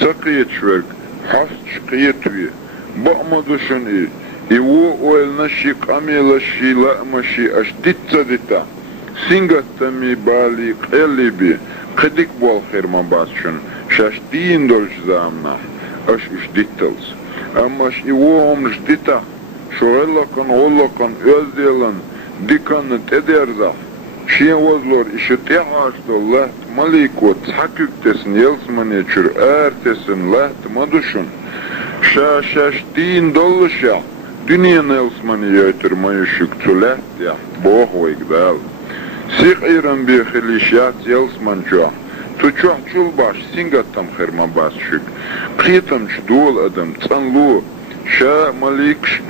تقيتشوك حسش قيتوي بأمدوشن إيوو ويلنشي قميلشي لأمشي أشدت دتا سينغتمي بالي قلبي قدك بالخير ما باسشن شاشتين دولش زامنا أش اشدتلز أماش إيوهم جدتا شغلقن غلقن أزدلن ديكن تدرزا شين وزلور إشتيعاش الله مليكوت حكيك تسن يلسمن يشر تسن لهت مدوشن شاشتين دولشا دنيا نيلسمن يتر ما يشك تلهت يحت بوه ويقدال سيق إيران بيخليشيات يلسمن جوه تشوح شول باش سينغتم خير ما باس شك قيتم شدول أدم تنلو شا مليكش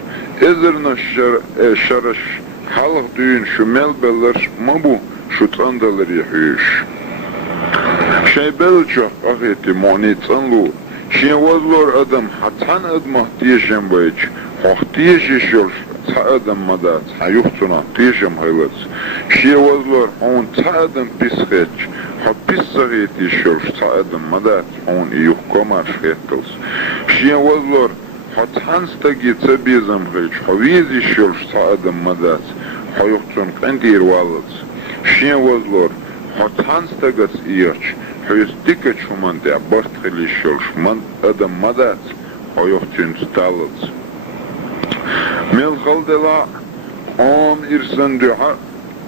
إذرنا شرش حلق دين شمال بلرش مبو شو تندلر يحيش شاي بلشوح أخيتي معني تنلو شين وزلور أدم حتحن أدمه تيشم بيج خوخ تيشي شلش تأدم مدات حيوختنا تيشم هيلتس شين وزلور هون تأدم بيسخيتش حبيس صغيتي شلش تأدم مدات هون إيوه كومار شخيتلس شين وزلور حتحن ستاقي تبيزم غيش حويزي شلش تأدم مدات حيوختن قندير والتس شين وزلور حتحن ستاقس إيرش حيستيكت شمان دي عبارت خلي شلش من أدم مدات حيوختن ستالتس ميل خلدلا عام إرسان دعا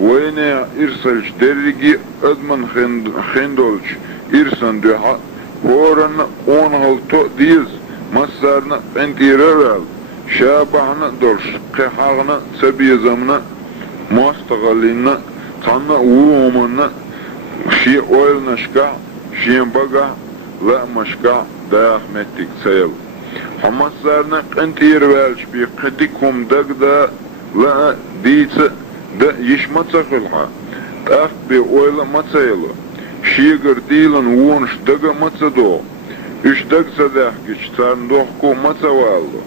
وينيا إرسالش درجي أدمن خندولش إرسان دعا هورن اون هلتو ديز مسارنا انتيرال شابعنا دولش قحاغنا سبيزمنا مستغلينا تانا وومنا شي اويل نشكا شي بقى لا مشكا داخ متك سيل حمصارنا قنتير والش بي قدكم دقدا لا ديت دا يشمتسا خلها تاخ بي اويل متسيلو شيغر ديلن وونش دقا متسدو اش دق صداحكش تان دوحكو متسوالو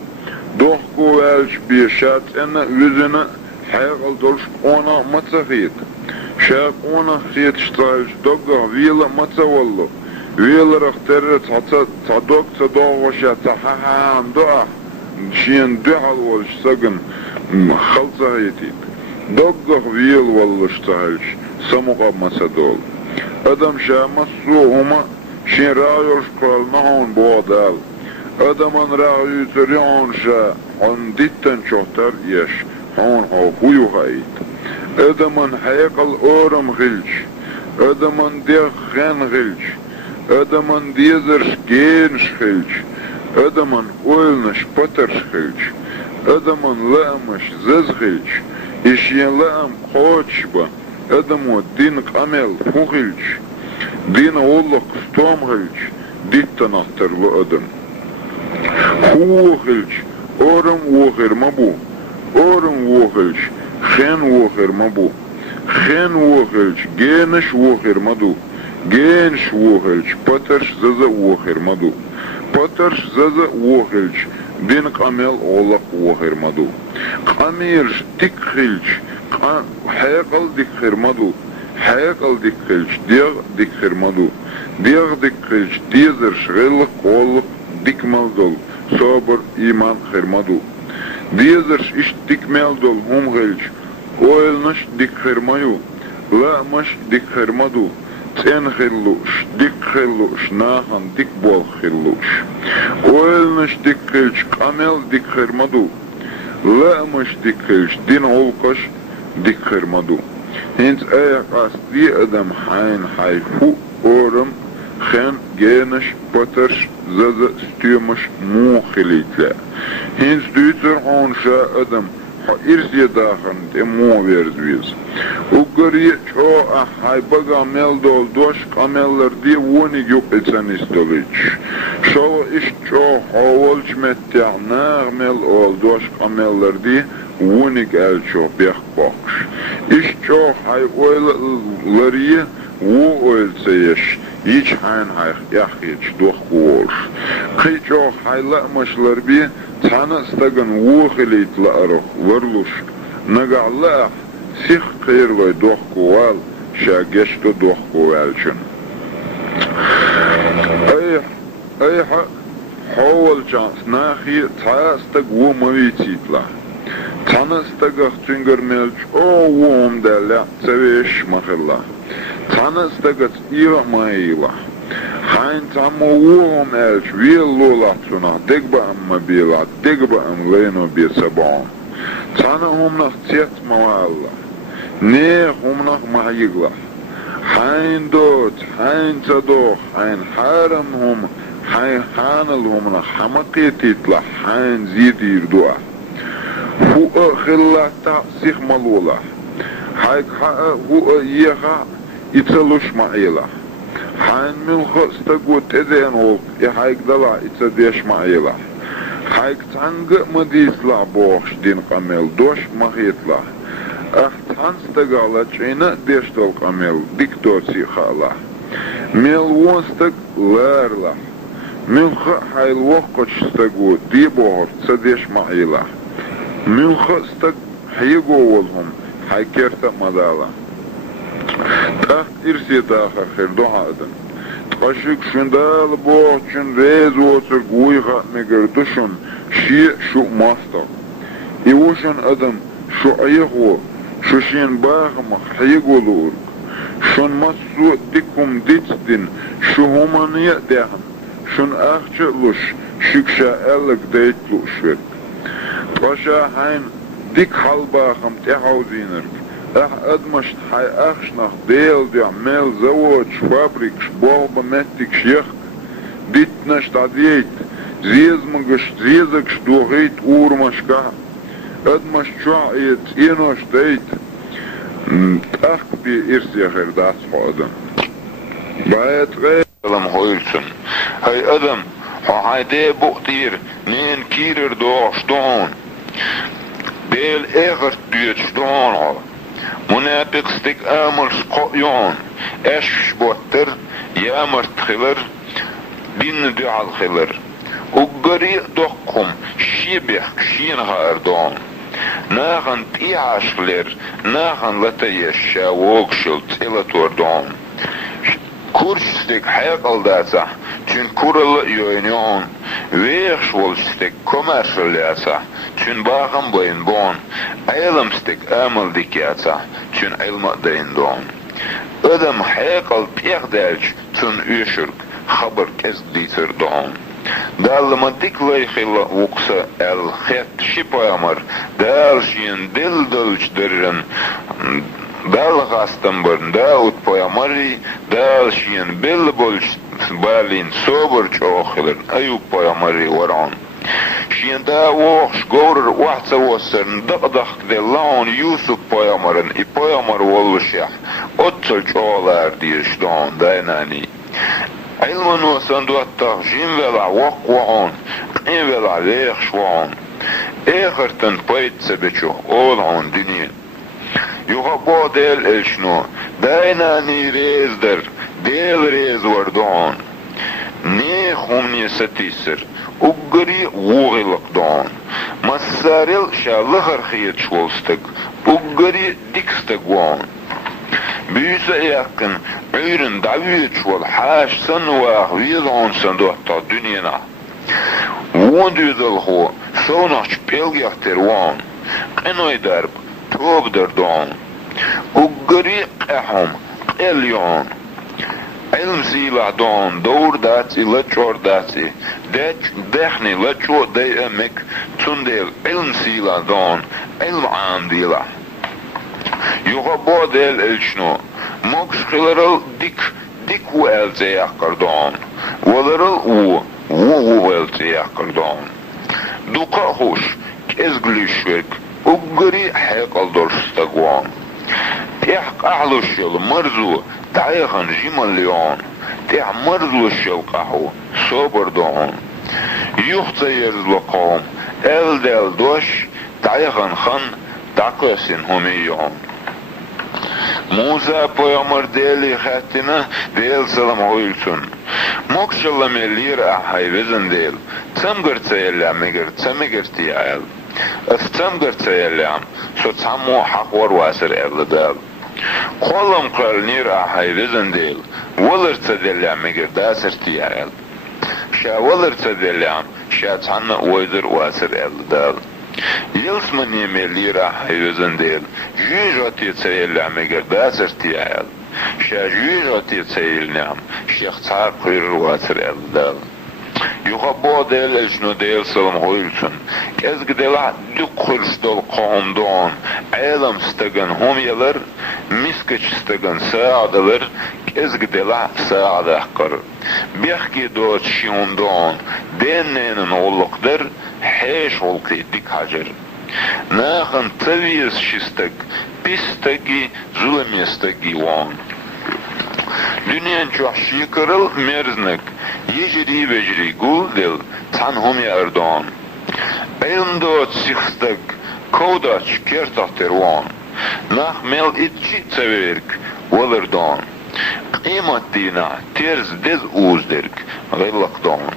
دوحكو والش بي شات انا وزنا حيغل دولش اونا متسخيت شاك اونا خيت شتايش دقا ويلا متسوالو ويلا رخترت تعدوك تدوغوشا تحاها دعا شين دعال والش ساقن خلصة هيتيت دقا ويل والش تايش سموغا مسدول ادم شامسو هما شين رايوش قال نهون بودال ادمان رايو تريون شا عن ديتن شوتر يش هون هو هيو هايت ادمان حيقل اورم غلش ادمان ديغ خين غلش ادمان ديزرش جينش غلش ادمان اويلنش بطرش غلش ادمان لامش زز غلش اشين لام قوتش با ادمو دين قامل فوغلش دين والله قفتوم غلش ديتا نختر لأدم هو غلش اورم وغير مبو اورم وغلش خين وغير مبو خين وغلش جينش وغير مدو جينش وغلش بطرش ززا وغير مدو بطرش ززا وغلش دين قامل والله وغير مدو قاميرش ديك غلش حيقل ديك خير مدو حيقل ديك خلش ديغ ديك خير مدو ديغ ديك خلش ديزر شغل قول ديك مالدول صبر ايمان خير مدو ديزرش اش ديك مالدول هم خلش اويلنش ديك خير مايو لا مش ديك خير مدو تين خلوش ديك خلوش ناهن ديك بول خلوش اويلنش ديك خلش قامل ديك خير مدو لا مش ديك خلش دين اولقش ديك خير مدو هنت ايه قصدي ادم حين حيفو اورم خين جينش بطرش زازا ستيومش مو خليتلا هنت دوتر هونشا ادم حيرسي داخن دي مو ويرزويز وقري چو احاي بغا ميل دول دوش قاملر دي ووني يوب اتسان استوليش شو اش چو حاولش متع ناغ ميل اول دوش قاملر دي وونيك الشو بيخ بوكش اش چو حي اويل لريه و اويل سيش يش حين حيخ يخيش دوخ وولش قي چو حي لأمش لربيه تانا استغن و خليت لأرخ ورلوش نقع لأخ سيخ قير لي دوخ كوال شاقشت دوخ كوالشن ايه أي حول جانس ناخي تاستق ومويتيتلا تانستق تنجر ملج أو ووم دالا تسويش مخلا تانستق تيرا مايلا حين تامو ووم ألج ويلو لاتسونا دقبا أما بيلا دقبا أم لينو بيسابون تانا هم نختيت موالا نيخ هم نخ معيقلا حين دوت حين تدوخ حين حارم هم حين حانل هم نخ حمقيتي تلا حين زيد يردوه هو خلا تأسيخ ملولا حيك هو يخا يتسلوش معيلا حين من خستقو تدين هو يحيك دلا يتسديش معيلا حيك تنق مديس لعبوخش دين قميل دوش مخيطلا تنستقالا چينا ديشتل قميل ديكتوسي خالا ميل وونستق لارلا من حيل وقت استقو ديبوهر تسديش معيلا من خستق حيقولهم حيكرت مدالا تحت إرسي تاخر خير دو هادن تقشيك شندال بوحشن ريز وصر قويخا مقردشن شيء شو ماستر يوشن أدم شو أيخو شو شين باغم حيقولور شون مسو ديكم ديتدين شو همان يأدهن شون أخشلوش شكشا ألك ديتلو شوك تقشا حين ديك حالباخم تحوزينر أدمشت حي أخشنخ ديل دي عمال زوج فابريكش بوغبا متكش يخ ديتنشت عديت زيزكش دوغيت أورمشكا أدمشت شعيت إنوش ديت أخبي إرسي خير داس حودا بايت غير أدم هويلسن هاي أدم هاي دي بوغتير نين كيرر دوغش دون ديل اغر ديوش دون منافق ستيك امر سقيون اش بوتر يامر تخلر بين دعا الخلر وقري دقهم شيبه شينها اردون ناغن تيعاش خلر ناغن لتيش ووكشل تيلا توردون كورش ستيك حيقل داسا چون كورل يوينيون ويخش والستيك كومرشل داسا چون باغم بين بون علم ستيك امل ديكياسا چون علم دين دون ادم حيقل بيغدالج چون يشرك خبر كز ديتر دون دال ما ديك ليخيل وقسا الخيط شيبامر دال شين دل دلج درن دال غاستنبرن داود بوامري دال شين بل بولج بالين صبر چوخلن ايوب بوامري وران شين دا ووخش غورر وحسا وسرن دقدق دلان يوسف بوامرن اي بوامر والوشيح اتسل چولار ديش دون دايناني علما نوسن دوتا جين ولا وقوعون قين ولا ليخ شوان اخرتن بيت سبچو اولعون دنين يغبو ديل الشنو دايناني ريز در ديل ريز وردون نيخومني ستيسر اقري وغلق دون مساريل شالغر خيط شولستك اقري ديكستك وان بيسا يقن عيرن دعويت شوال حاش سنواغ ويضعون سندوحتا دنينا وندو دلخو سوناش بيلغيخ تروان قنوي درب توب دردون اقري قحم قليون علم سيلا دون دور داتي لچور داتي دخني لچو دي امك تندل علم سيلا دون علم عام ديلا يغبو ديل الشنو موكش خلرل ديك ويلتي يقردون ولرل ويلتي يقردون دوقا خوش كزغليشوك اقري حيقل درستقوان تيحق احلو الشل مرزو تعيخن جيمال ليون تيح مرزو الشل قحو صبر دون يخطي يرزلقهم ديل دوش تعيخن خن تاقسن هميون موسى بيامر ديلي خاتنا ديل سلام هويلسون موكشلا ملير احاي وزن ديل تسمقر تسيلا مقر تسمقر تيال استمقر تسيلا سو تسمو حقور واسر اغل دال قولم قرال نير احاي وزن ديل ولر تسيلا مقر داسر تيال شاولر تدلام شاتنا ويدر واسر الدال يلسمني مليرا حيوزن ديل جيجاتي تسيل عميقر باسر تيال شا جيجاتي تسيل نعم شيخ تار قير واسر الدال يخبو ديل اجنو ديل سلام هويلسن ازق ديلا دقرش دول قوم دون عالم استغن هم يلر مسكش استغن ساعدلر ازق ديلا ساعد احقر بيحكي دوت شيون دون دينين نولقدر حيش ولقي ديك حجر ناخن تبيز شستك بيستقي ظلم يستقي وان دنيان جوحشي كرل مرزنك يجري بجري قول دل تنهم يا اردان علم دوت سيخستك كوداش كيرتاح تروان ناخ ميل اتشي تسويرك ولردان قيمة دينا تيرز دز اوزدرك غيلق دان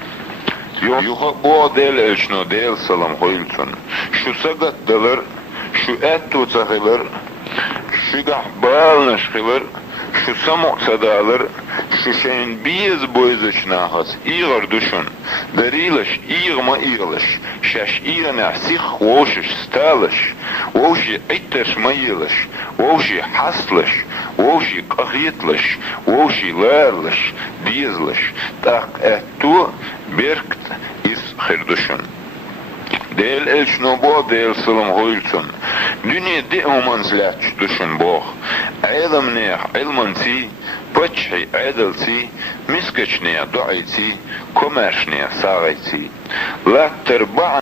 يخبو دل اشنو دل سلام خويلسن شو سقط دلر شو اتو تخيلر شو قحبال نشخيلر شو سمع صدالر شو شين بيز بويزش ناخس ايغر دشن دريلش ايغ ما ايغلش شاش ايغ نعسيخ ووشش ستالش ووشي عيتش ميلش ووشي حصلش ووشي قخيتلش ووشي لارلش ديزلش تاق اتو بيركت اس خردشن ديل الشنو بو ديل سلام هويلسن دنيا دي منزلاتش دشن بوخ علم نيح علمن تي بچحي عدل تي مسكش نيح دعي تي كمرش نيح ساغي تي لا تربع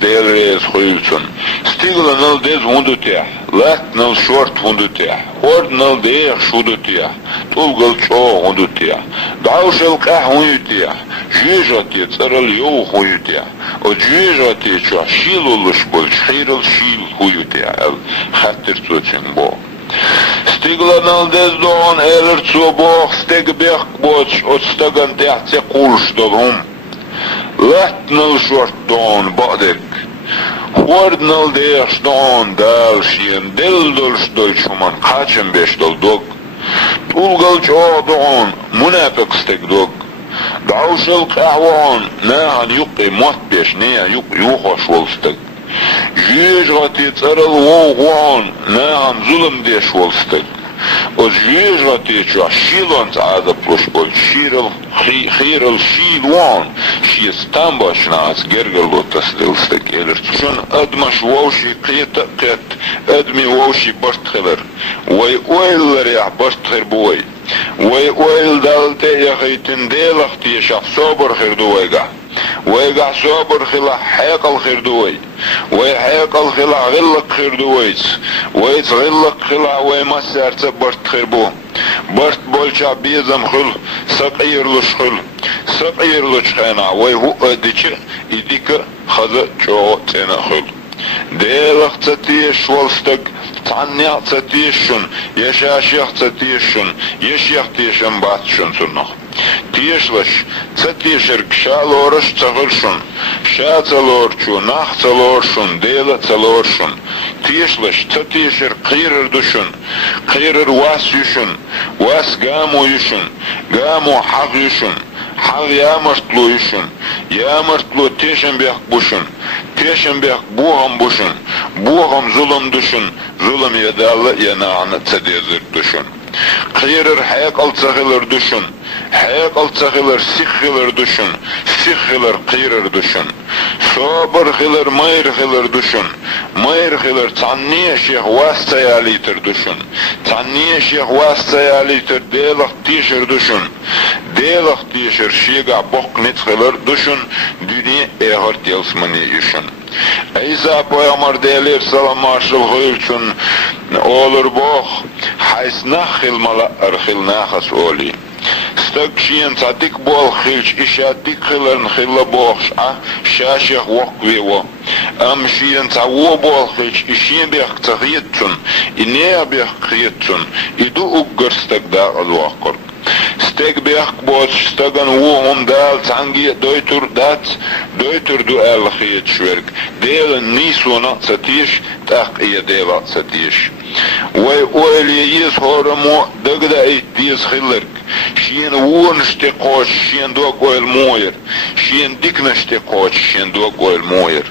ديل ريز هويلسن ستيغل نل ديز وندو تيح لات نل شورت وندو تيح ورد نل ديح شودو تيح تولغل چو وندو تيح دعوش القاح وندو تيح جيجاتي تسرل يو خويو تيح او جيجاتي چو شيلو لشبول شخيرل شيل خويو تيح خطر توچن بو ستيغل نل ديز دون ايلر تو بوخ ستيغ بيخ بوچ او ستغن تيح تي قولش دلهم لات نل شورت دون بعدك ورد نل ديش دون دال شين دل دلش دل شمان قاچن بيش دل دوغ تولغل چو دون منافق ستيغ دوغ دعوش القهوان ناهن يقي موت بيش نيا يوخوش ولستك جيج غتي تسرل ووغوان ناهن ظلم ديش ولستك از جيج غتي چو شيلون تعادة بلوش بول خير الشيلوان شي ستنباش ناس گرگلو تسليلستك إلر چون ادمش ووشي قيت ادمي ووشي برت خلر وي اويل ريح برت خير بوي وي اويل دالتي يخيتن ديل اختي شخ صبر خير دويقع ويقع صبر خلا حيق الخير دوي وي حيق الخلا غلق خير دويس ويس غلق خلا وي مسار تبرت خير بو برت بولشا بيزم خل سقير لش خل سقير لش خينا وي هو اديش يديك خذ چو تينا خل ديل اختتيش والستق تعني تتيشن يشاشيخ تتيشن يشيخ تيشن باتشن سنخ تيشلش تتيشرك شالورش تغرشن شاتلورچو ناخ تلورشن ديلا تلورشن تيشلش تتيشر قيرر دشن قيرر واس يشن واس قامو يشن قامو حق يشن حق يامرتلو يشن يامرتلو تيشن بيخ بوشن تيشن بيخ بوغم بوشن بوغم ظلم دشن ظلم يدال يناعن تديزر دشن قيرر حيق التغيلر دشن حيق التغيلر سيخيلر دشن سيخيلر قيرر دشن صابر خيلر مير خيلر دشن مير خيلر تعني شيخ واستياليتر دشن تعني شيخ واستياليتر ديلخ تيشر دشن ديلخ تيشر شيقع بوق نتخيلر دشن دنيا ايهر تيلسمني يشن İsa Peygamber deyler salam aşıl hıyılçın olur boğ hays nakhil mala arkhil nakhas oli stakşiyen tadik bol khilç işadik khilern khilla boğş şaşıh vaqviwo amşiyen tawo bol khilç işiyen bih tahyitçun ine bih khiyitçun idu uggırstak da alwaqr steg bih boç stagan wuhum dal tangi doytur du el khiyit shwerk delen nisuna satish taq iya dela satish way oily yes horamo dagda it dies khillerk شين ونشتقوش شين دوغو الموير شين ديك نشتقوش شين دوغو الموير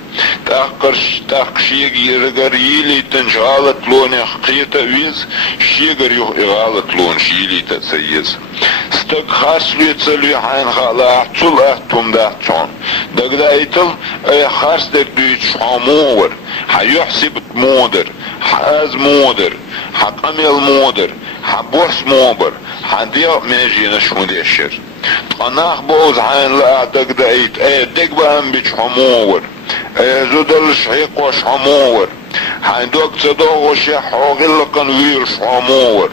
تاقشيق يرغر يلي تنجالت لون قيتا ويز شيغر يو إغالت لون شيلي تسيز ستق خارسلو يتسلو حين خالا احتل احتم داحتون دقدا ايتل اي خارس دك دويتش حمور حيحسب مودر حاز مودر حقميل مودر حبوس موبر حديو ميجي نشمو ديشر تقناخ بوز حين لا دقدا ايت اي دق بهم بيش حمور اي زودل شحيق وش حمور حين دوك تدوغ وشيح وغلقن ويرش حمور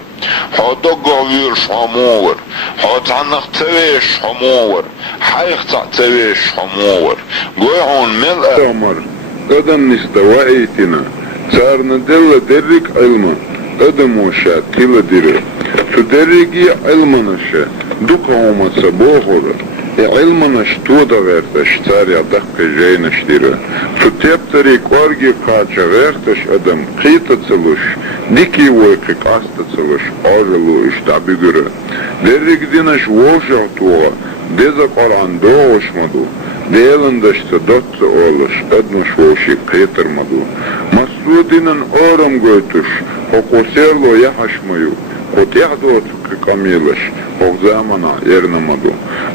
حو دوغ ويرش حمور حو تعنق تويش حمور حيخ تويش حمور قويعون ملأ عمر قدم نستوائيتنا صارنا دل درك علما قدم وشا تيلا دير تدرجي علما نشا دوكا وما سبوغر علما نشتودا غيرتش تاريا دقا جاي نشتيرا فتيب تريك وارجي قاچا غيرتش ادم قيتا تسلوش ديكي ويقي قاستا تسلوش آجلو اشتعبي قرا درك دينش ووشع توغا ديزا قرآن دوغش مدو ديلندش تدوت اولش ادمش ووشي قيتر مدو مسودينن اورم قويتش وقوسيرلو يحش ميو قد يحدوت كاميلش وغزامنا يرنا مدو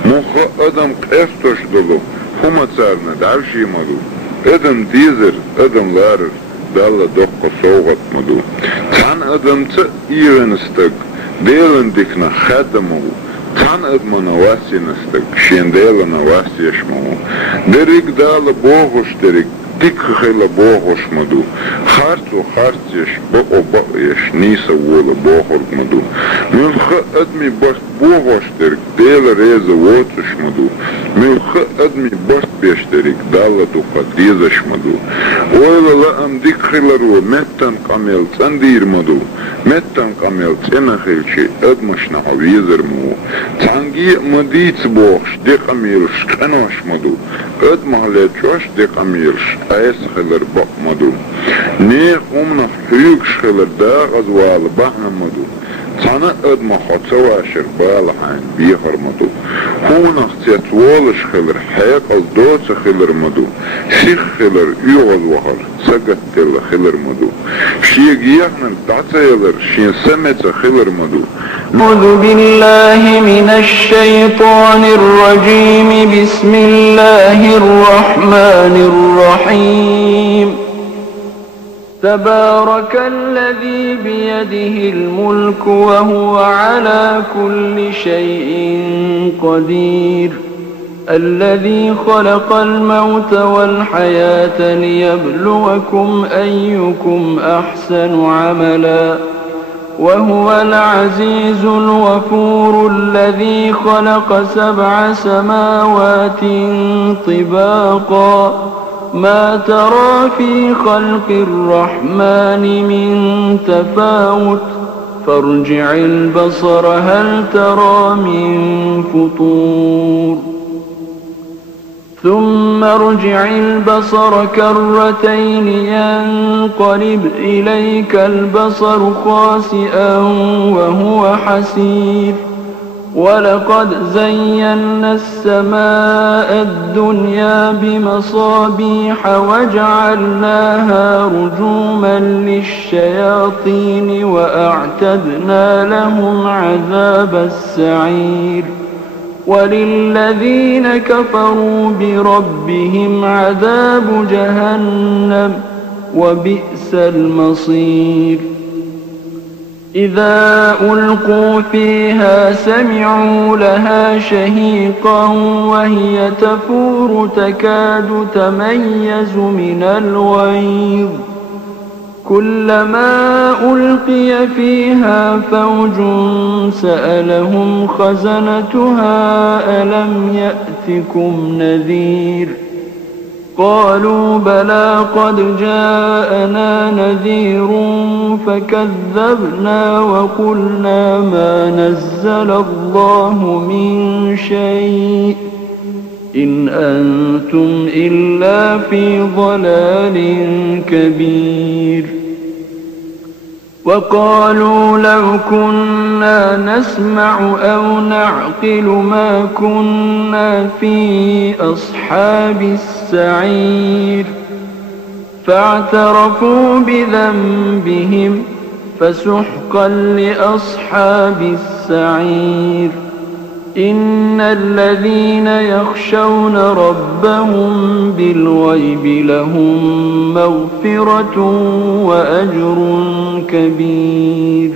مخ ادم قفتش دلو هما تسارنا دعوشي مدو ادم ديزر ادم لارر دالا دقا صوغت مدو تان ادم تأيرن استق ديلن ديكنا خادمو تان ادمنا واسي نستق شين ديلنا واسي يشمو دريك دالا بوغش دريك ديك خيلا بوغش مدو خارتو خارتيش بقو نيسا وولا بوغرق مدو ملخ ادمي بس بوغش دريك ديلا ريزا ووتش مدو ملخ ادمي بس بيش دريك دالا دوقا ديزش مدو ويلا لأم ديك خيلا رو متن قميل تندير مدو متن قميل تنخيلشي ادمشنا عويزر مو تانجي مديت بوغش دي قميلش كنوش مدو ادمهلتشوش دي قميلش ايس خلر بق مدو نيخ امنا حيوكش خلر داغز وال بحنا مدو تانا ادما خطواشر بالحين بيخر مدو هون اختيات والش خلر حيق الدوت خلر مدو شيخ خلر يوغز وخر سقت تل خلر مدو شيخ يحنا التعتيلر شين سمت خلر مدو أعوذ بالله من الشيطان الرجيم بسم الله الرحمن الرحيم تبارك الذي بيده الملك وهو على كل شيء قدير الذي خلق الموت والحياة ليبلوكم أيكم أحسن عملا وهو العزيز الغفور الذي خلق 7 سماوات طباقا ما ترى في خلق الرحمن من تفاوت فارجع البصر هل ترى من فطور ثم ارجع البصر كرتين ينقلب إليك البصر خاسئا وهو حسير ولقد زينا السماء الدنيا بمصابيح وجعلناها رجوما للشياطين وأعتدنا لهم عذاب السعير وللذين كفروا بربهم عذاب جهنم وبئس المصير إذا ألقوا فيها سمعوا لها شهيقا وهي تفور تكاد تميز من الغيظ كلما ألقي فيها فوج سألهم خزنتها ألم يأتكم نذير قالوا بلى قد جاءنا نذير فكذبنا وقلنا ما نزل الله من شيء إن أنتم إلا في ضلال كبير وقالوا لو كنا نسمع أو نعقل ما كنا في أصحاب السعير فاعترفوا بذنبهم فسحقا لأصحاب السعير إن الذين يخشون ربهم بالغيب لهم مغفرة وأجر كبير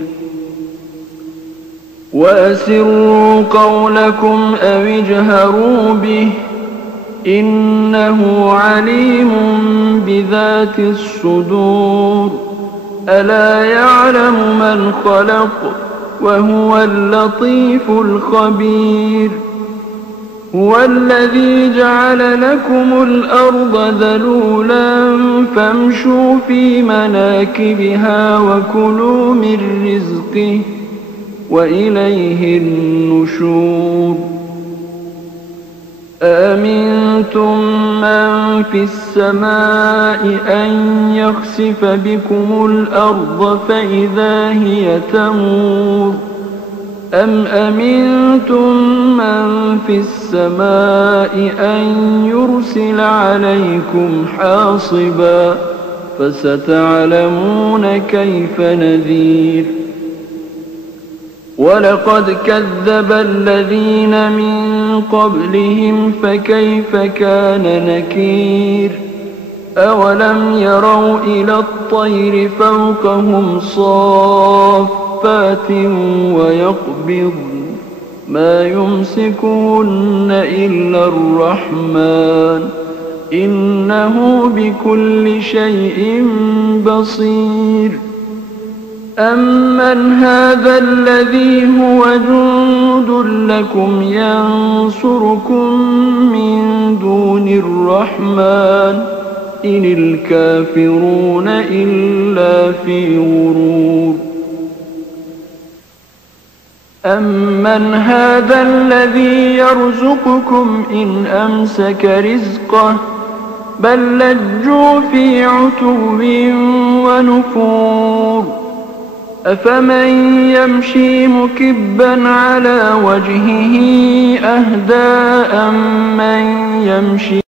وأسروا قولكم أو اجهروا به إنه عليم بذات الصدور ألا يعلم من خلق وهو اللطيف الخبير هو الذي جعل لكم الأرض ذلولا فامشوا في مناكبها وكلوا من رزقه وإليه النشور أأمنتم من في السماء أن يخسف بكم الأرض فإذا هي تمور أم أمنتم من في السماء أن يرسل عليكم حاصبا فستعلمون كيف نذير ولقد كذب الذين من قبلهم فكيف كان نكير أولم يروا إلى الطير فوقهم صافات ويقبض ما يمسكهن إلا الرحمن إنه بكل شيء بصير أمن هذا الذي هو جند لكم ينصركم من دون الرحمن إن الكافرون إلا في غرور أمن هذا الذي يرزقكم إن أمسك رزقه بل لجوا في عتو ونفور أفمن يمشي مكبا على وجهه أهدى أم من يمشي